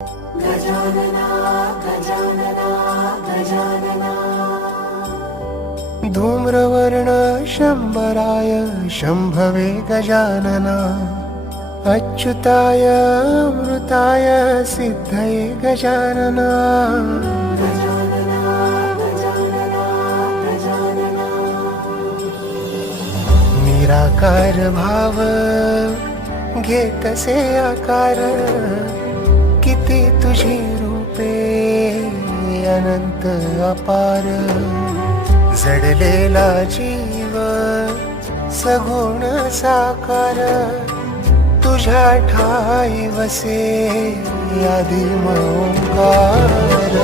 गजानना गजानना गजानना धूम्रवर्ण शंभराय शंभवे गजानना अच्युताय अमृताय सिद्धये गजानना गजानना गजानना गजानना निराकार भाव घेतसे आकार किती तुझी रूपे अनंत अपार जडलेला जीव सगुण साकार तुझ्या ठाई वसे आदिम ओंकार